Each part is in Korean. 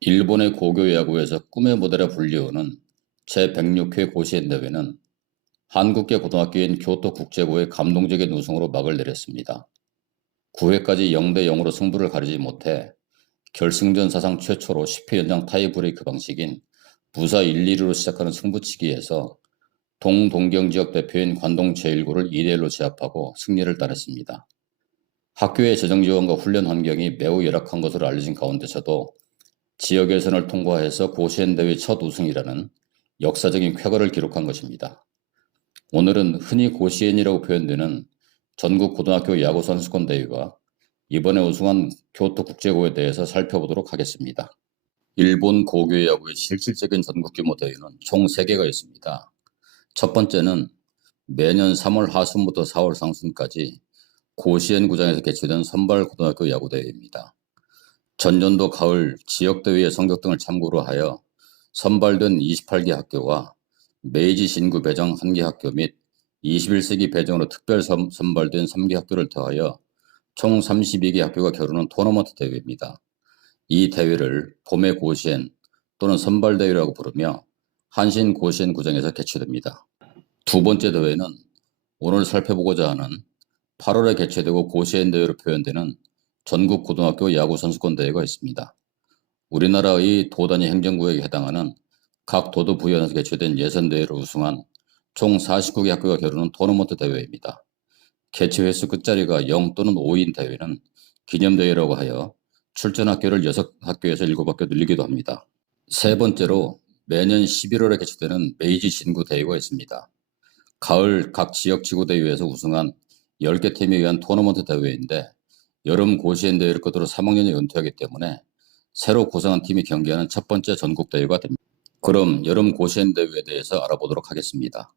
일본의 고교 야구에서 꿈의 무대라 불리우는 제106회 고시엔 대회는 한국계 고등학교인 교토국제고의 감동적인 우승으로 막을 내렸습니다. 9회까지 0대 0으로 승부를 가리지 못해 결승전 사상 최초로 10회 연장 타이브레이크 방식인 부사 1-2로 시작하는 승부치기에서 동동경 지역 대표인 관동 제1고를 2대1로 제압하고 승리를 따냈습니다. 학교의 재정 지원과 훈련 환경이 매우 열악한 것으로 알려진 가운데서도 지역 예선을 통과해서 고시엔 대회 첫 우승이라는 역사적인 쾌거를 기록한 것입니다. 오늘은 흔히 고시엔이라고 표현되는 전국 고등학교 야구 선수권 대회와 이번에 우승한 교토국제고에 대해서 살펴보도록 하겠습니다. 일본 고교 야구의 실질적인 전국 규모 대회는 총 3개가 있습니다. 첫 번째는 매년 3월 하순부터 4월 상순까지 고시엔 구장에서 개최된 선발 고등학교 야구 대회입니다. 전년도 가을 지역대회의 성적 등을 참고로 하여 선발된 28개 학교와 메이지 신구 배정 1개 학교 및 21세기 배정으로 특별 선발된 3개 학교를 더하여 총 32개 학교가 겨루는 토너먼트 대회입니다. 이 대회를 봄의 고시엔 또는 선발대회라고 부르며 한신 고시엔 구장에서 개최됩니다. 두 번째 대회는 오늘 살펴보고자 하는 8월에 개최되고 고시엔 대회로 표현되는 전국 고등학교 야구 선수권 대회가 있습니다. 우리나라의 도단위 행정구역에 해당하는 각 도도 부연에서 개최된 예선대회를 우승한 총 49개 학교가 겨루는 토너먼트 대회입니다. 개최 횟수 끝자리가 0 또는 5인 대회는 기념대회라고 하여 출전 학교를 6학교에서 7학교 늘리기도 합니다. 세 번째로 매년 11월에 개최되는 메이지 진구 대회가 있습니다. 가을 각 지역 지구 대회에서 우승한 10개 팀에 의한 토너먼트 대회인데 여름 고시엔 대회를 끝으로 3학년이 은퇴하기 때문에 새로 구성한 팀이 경기하는 첫 번째 전국 대회가 됩니다. 그럼 여름 고시엔 대회에 대해서 알아보도록 하겠습니다.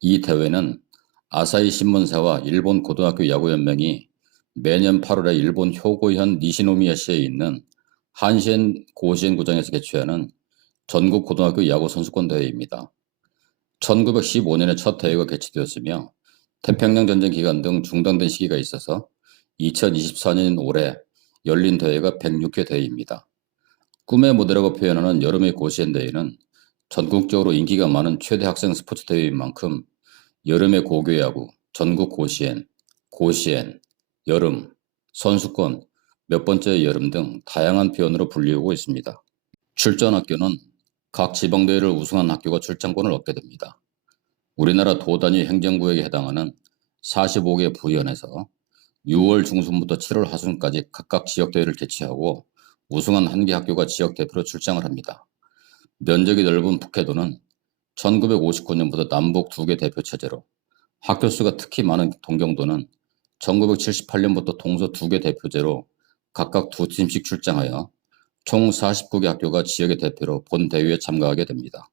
이 대회는 아사히 신문사와 일본 고등학교 야구연맹이 매년 8월에 일본 효고현 니시노미야시에 있는 한신 고시엔 구장에서 개최하는 전국 고등학교 야구 선수권 대회입니다. 1915년에 첫 대회가 개최되었으며 태평양 전쟁 기간 등 중단된 시기가 있어서 2024년 올해 열린 대회가 106회 대회입니다. 꿈의 무대라고 표현하는 여름의 고시엔 대회는 전국적으로 인기가 많은 최대 학생 스포츠 대회인 만큼 여름의 고교 야구, 전국 고시엔, 고시엔, 여름, 선수권, 몇 번째 여름 등 다양한 표현으로 불리우고 있습니다. 출전 학교는 각 지방대회를 우승한 학교가 출전권을 얻게 됩니다. 우리나라 도단위 행정구역에 해당하는 45개 부현에서 6월 중순부터 7월 하순까지 각각 지역대회를 개최하고 우승한 1개 학교가 지역대표로 출장을 합니다. 면적이 넓은 북해도는 1959년부터 남북 2개 대표 체제로, 학교 수가 특히 많은 동경도는 1978년부터 동서 2개 대표제로 각각 2팀씩 출장하여 총 49개 학교가 지역의 대표로 본 대회에 참가하게 됩니다.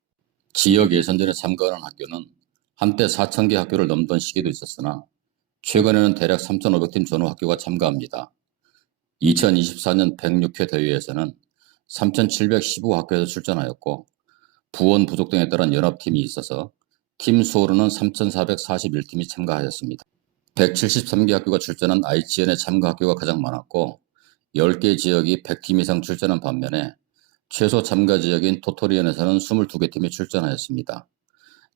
지역 예선전에 참가하는 학교는 한때 4,000개 학교를 넘던 시기도 있었으나 최근에는 대략 3,500팀 전후 학교가 참가합니다. 2024년 106회 대회에서는 3,715학교에서 출전하였고 부원 부족 등에 따른 연합팀이 있어서 팀 수로는 3,441팀이 참가하였습니다. 173개 학교가 출전한愛知현의 참가 학교가 가장 많았고 10개 지역이 100팀 이상 출전한 반면에 최소 참가 지역인 토토리현에서는 22개 팀이 출전하였습니다.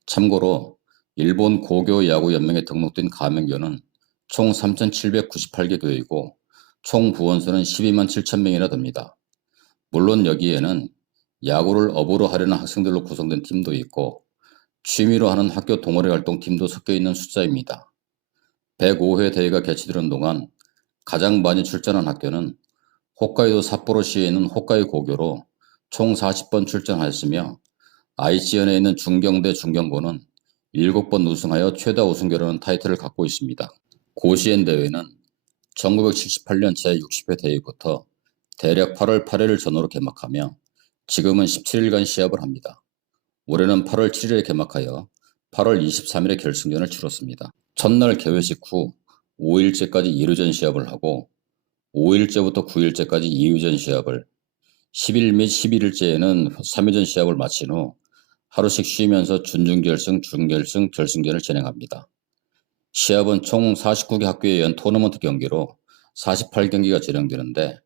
참고로 일본 고교 야구 연맹에 등록된 가맹교는 총 3,798개 교이고 총 부원수는 12만 7천 명이나 됩니다. 물론 여기에는 야구를 업으로 하려는 학생들로 구성된 팀도 있고 취미로 하는 학교 동아리 활동 팀도 섞여 있는 숫자입니다. 105회 대회가 개최되는 동안 가장 많이 출전한 학교는 홋카이도 삿포로시에 있는 홋카이 고교로 총 40번 출전하였으며愛知현에 있는 중경대 중경고는 7번 우승하여 최다 우승교라는 타이틀을 갖고 있습니다. 고시엔 대회는 1978년 제60회 대회부터 대략 8월 8일을 전후로 개막하며 지금은 17일간 시합을 합니다. 올해는 8월 7일에 개막하여 8월 23일에 결승전을 치렀습니다. 첫날 개회식 후 5일째까지 1위전 시합을 하고 5일째부터 9일째까지 2위전 시합을, 10일 및 11일째에는 3위전 시합을 마친 후 하루씩 쉬면서 준중결승, 준결승, 결승전을 진행합니다. 시합은 총 49개 학교에 의한 토너먼트 경기로 48경기가 진행되는데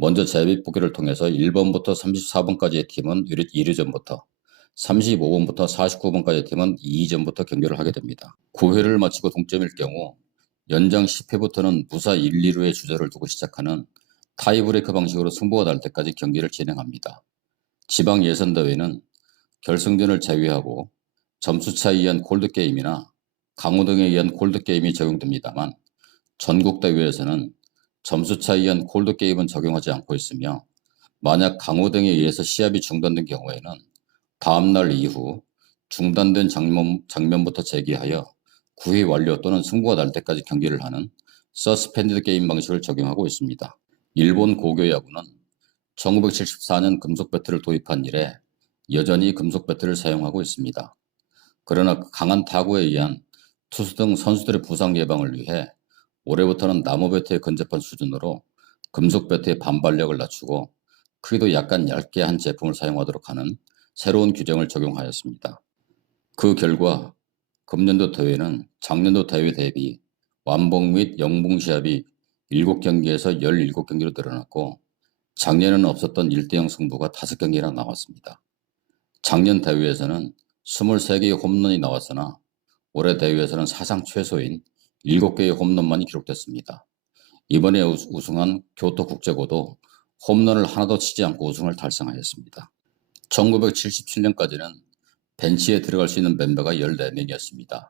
먼저 제비뽑기를 통해서 1번부터 34번까지의 팀은 1회전부터, 35번부터 49번까지의 팀은 2회전부터 경기를 하게 됩니다. 9회를 마치고 동점일 경우 연장 10회부터는 무사 1, 2루의 주자를 두고 시작하는 타이브레이크 방식으로 승부가 날 때까지 경기를 진행합니다. 지방 예선대회는 결승전을 제외하고 점수차에 의한 콜드게임이나 강호등에 의한 콜드게임이 적용됩니다만 전국대회에서는 점수차에 의한 콜드게임은 적용하지 않고 있으며 만약 강호등에 의해서 시합이 중단된 경우에는 다음날 이후 중단된 장면부터 재개하여 9회 완료 또는 승부가 날 때까지 경기를 하는 서스펜디드 게임 방식을 적용하고 있습니다. 일본 고교 야구는 1974년 금속 배트를 도입한 이래 여전히 금속 배트를 사용하고 있습니다. 그러나 강한 타구에 의한 투수 등 선수들의 부상 예방을 위해 올해부터는 나무 배트에 근접한 수준으로 금속 배트의 반발력을 낮추고 크기도 약간 얇게 한 제품을 사용하도록 하는 새로운 규정을 적용하였습니다. 그 결과 금년도 대회는 작년도 대회 대비 완봉 및 영봉 시합이 7경기에서 17경기로 늘어났고 작년에는 없었던 1대0 승부가 5경기나 나왔습니다. 작년 대회에서는 23개의 홈런이 나왔으나 올해 대회에서는 사상 최소인 7개의 홈런만이 기록됐습니다. 이번에 우승한 교토국제고도 홈런을 하나도 치지 않고 우승을 달성하였습니다. 1977년까지는 벤치에 들어갈 수 있는 멤버가 14명이었습니다.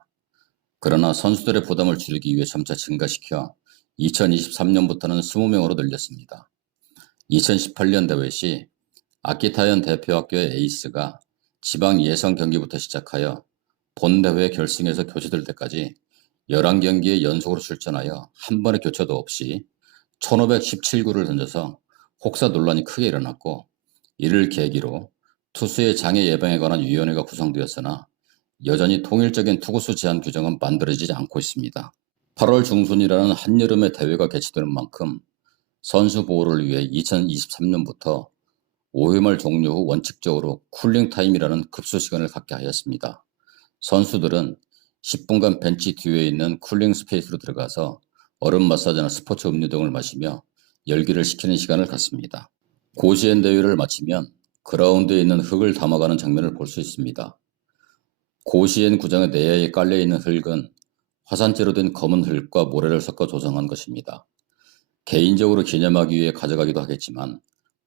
그러나 선수들의 부담을 줄이기 위해 점차 증가시켜 2023년부터는 20명으로 늘렸습니다. 2018년 대회 시 아키타현 대표학교의 에이스가 지방 예선 경기부터 시작하여 본대회 결승에서 교체될 때까지 11경기에 연속으로 출전하여 한 번의 교체도 없이 1517구를 던져서 혹사 논란이 크게 일어났고 이를 계기로 투수의 장애 예방에 관한 위원회가 구성되었으나 여전히 통일적인 투구수 제한 규정은 만들어지지 않고 있습니다. 8월 중순이라는 한여름의 대회가 개최되는 만큼 선수 보호를 위해 2023년부터 5회 말 종료 후 원칙적으로 쿨링타임이라는 급수 시간을 갖게 하였습니다. 선수들은 10분간 벤치 뒤에 있는 쿨링 스페이스로 들어가서 얼음 마사지나 스포츠 음료 등을 마시며 열기를 식히는 시간을 갖습니다. 고시엔 대회를 마치면 그라운드에 있는 흙을 담아가는 장면을 볼 수 있습니다. 고시엔 구장의 내야에 깔려있는 흙은 화산재로 된 검은 흙과 모래를 섞어 조성한 것입니다. 개인적으로 기념하기 위해 가져가기도 하겠지만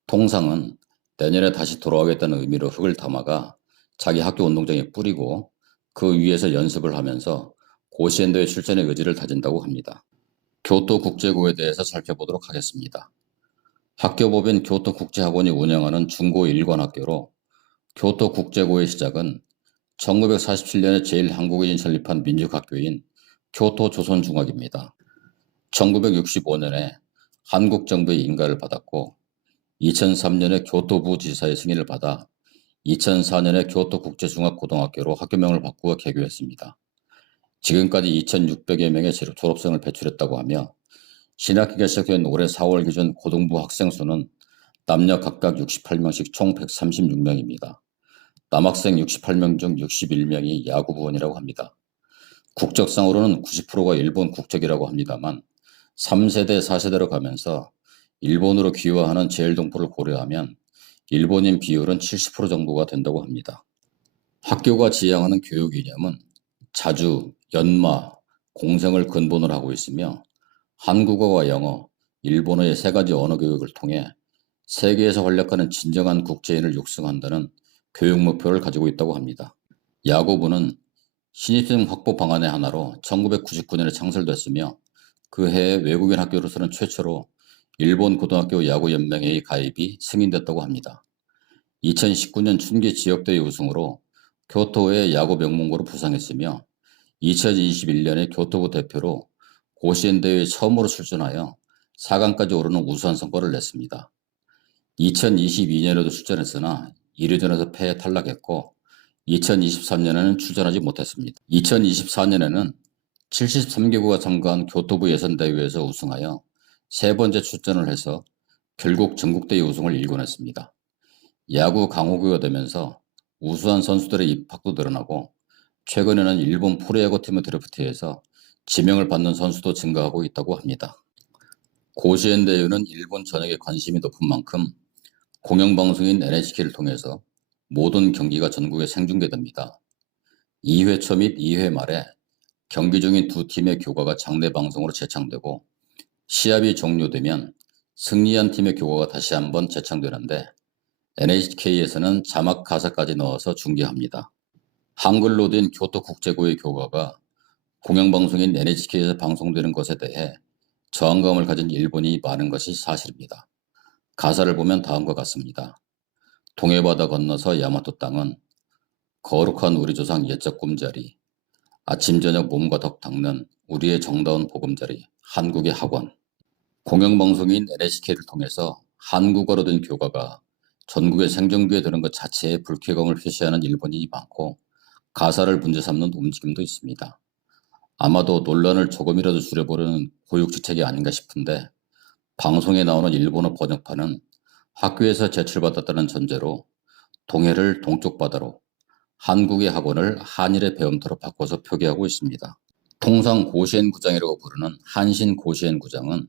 통상은 내년에 다시 돌아오겠다는 의미로 흙을 담아가 자기 학교 운동장에 뿌리고 그 위에서 연습을 하면서 고시엔대회 출전의 의지를 다진다고 합니다. 교토국제고에 대해서 살펴보도록 하겠습니다. 학교법인 교토국제학원이 운영하는 중고 일관학교로 교토국제고의 시작은 1947년에 제일 한국인이 설립한 민족학교인 교토조선중학입니다. 1965년에 한국 정부의 인가를 받았고 2003년에 교토부 지사의 승인을 받아 2004년에 교토국제중학고등학교로 학교명을 바꾸어 개교했습니다. 지금까지 2,600여 명의 졸업생을 배출했다고 하며 신학기가 시작된 올해 4월 기준 고등부 학생 수는 남녀 각각 68명씩 총 136명입니다. 남학생 68명 중 61명이 야구부원이라고 합니다. 국적상으로는 90%가 일본 국적이라고 합니다만 3세대, 4세대로 가면서 일본으로 귀화하는 재일동포를 고려하면 일본인 비율은 70% 정도가 된다고 합니다. 학교가 지향하는 교육 이념은 자주, 연마, 공생을 근본으로 하고 있으며 한국어와 영어, 일본어의 3가지 언어 교육을 통해 세계에서 활약하는 진정한 국제인을 육성한다는 교육 목표를 가지고 있다고 합니다. 야구부는 신입생 확보 방안의 하나로 1999년에 창설됐으며 그 해에 외국인 학교로서는 최초로 일본 고등학교 야구연맹회의 가입이 승인됐다고 합니다. 2019년 춘계 지역대회 우승으로 교토의 야구 명문고로 부상했으며 2021년에 교토부 대표로 고시엔 대회에 처음으로 출전하여 4강까지 오르는 우수한 성과를 냈습니다. 2022년에도 출전했으나 1회전에서 패에 탈락했고 2023년에는 출전하지 못했습니다. 2024년에는 73개국가 참가한 교토부 예선대회에서 우승하여 3번째 출전을 해서 결국 전국대회 우승을 일궈냈습니다. 야구 강호구가 되면서 우수한 선수들의 입학도 늘어나고 최근에는 일본 프로야구팀의 드래프트에서 지명을 받는 선수도 증가하고 있다고 합니다. 고시엔대유는 일본 전역에 관심이 높은 만큼 공영방송인 NHK를 통해서 모든 경기가 전국에 생중계됩니다. 2회 초 및 2회 말에 경기 중인 두 팀의 교가가 장내 방송으로 재창되고 시합이 종료되면 승리한 팀의 교가가 다시 한번 재창되는데 NHK에서는 자막 가사까지 넣어서 중계합니다. 한글로 된 교토국제고의 교가가 공영방송인 NHK에서 방송되는 것에 대해 저항감을 가진 일본이 많은 것이 사실입니다. 가사를 보면 다음과 같습니다. 동해바다 건너서 야마토 땅은 거룩한 우리 조상 옛적 꿈자리, 아침 저녁 몸과 덕 닦는 우리의 정다운 보금자리, 한국의 학원. 공영방송인 NHK를 통해서 한국어로 된 교가가 전국에 생중계에 드는 것 자체에 불쾌감을 표시하는 일본인이 많고 가사를 문제 삼는 움직임도 있습니다. 아마도 논란을 조금이라도 줄여보려는 고육지책이 아닌가 싶은데 방송에 나오는 일본어 번역판은 학교에서 제출받았다는 전제로 동해를 동쪽 바다로, 한국의 학원을 한일의 배움터로 바꿔서 표기하고 있습니다. 통상 고시엔 구장이라고 부르는 한신 고시엔 구장은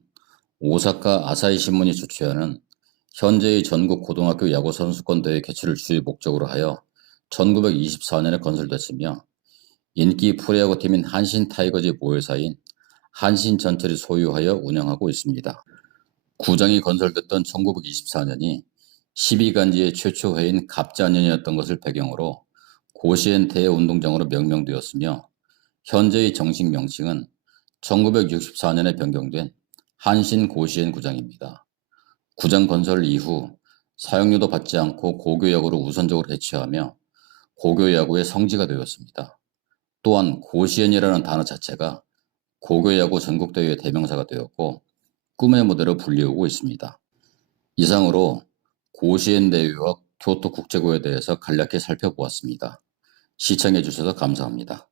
오사카 아사히 신문이 주최하는 현재의 전국 고등학교 야구 선수권 대회 개최를 주요 목적으로 하여 1924년에 건설됐으며 인기 프로야구 팀인 한신 타이거즈의 모회사인 한신전철이 소유하여 운영하고 있습니다. 구장이 건설됐던 1924년이 12간지의 최초 해인 갑자년이었던 것을 배경으로 고시엔 대운동장으로 명명되었으며 현재의 정식 명칭은 1964년에 변경된 한신 고시엔 구장입니다. 구장 건설 이후 사용료도 받지 않고 고교야구를 우선적으로 대체하며 고교야구의 성지가 되었습니다. 또한 고시엔이라는 단어 자체가 고교야구 전국대회의 대명사가 되었고 꿈의 무대로 불리우고 있습니다. 이상으로 고시엔 대회와 교토국제고에 대해서 간략히 살펴보았습니다. 시청해 주셔서 감사합니다.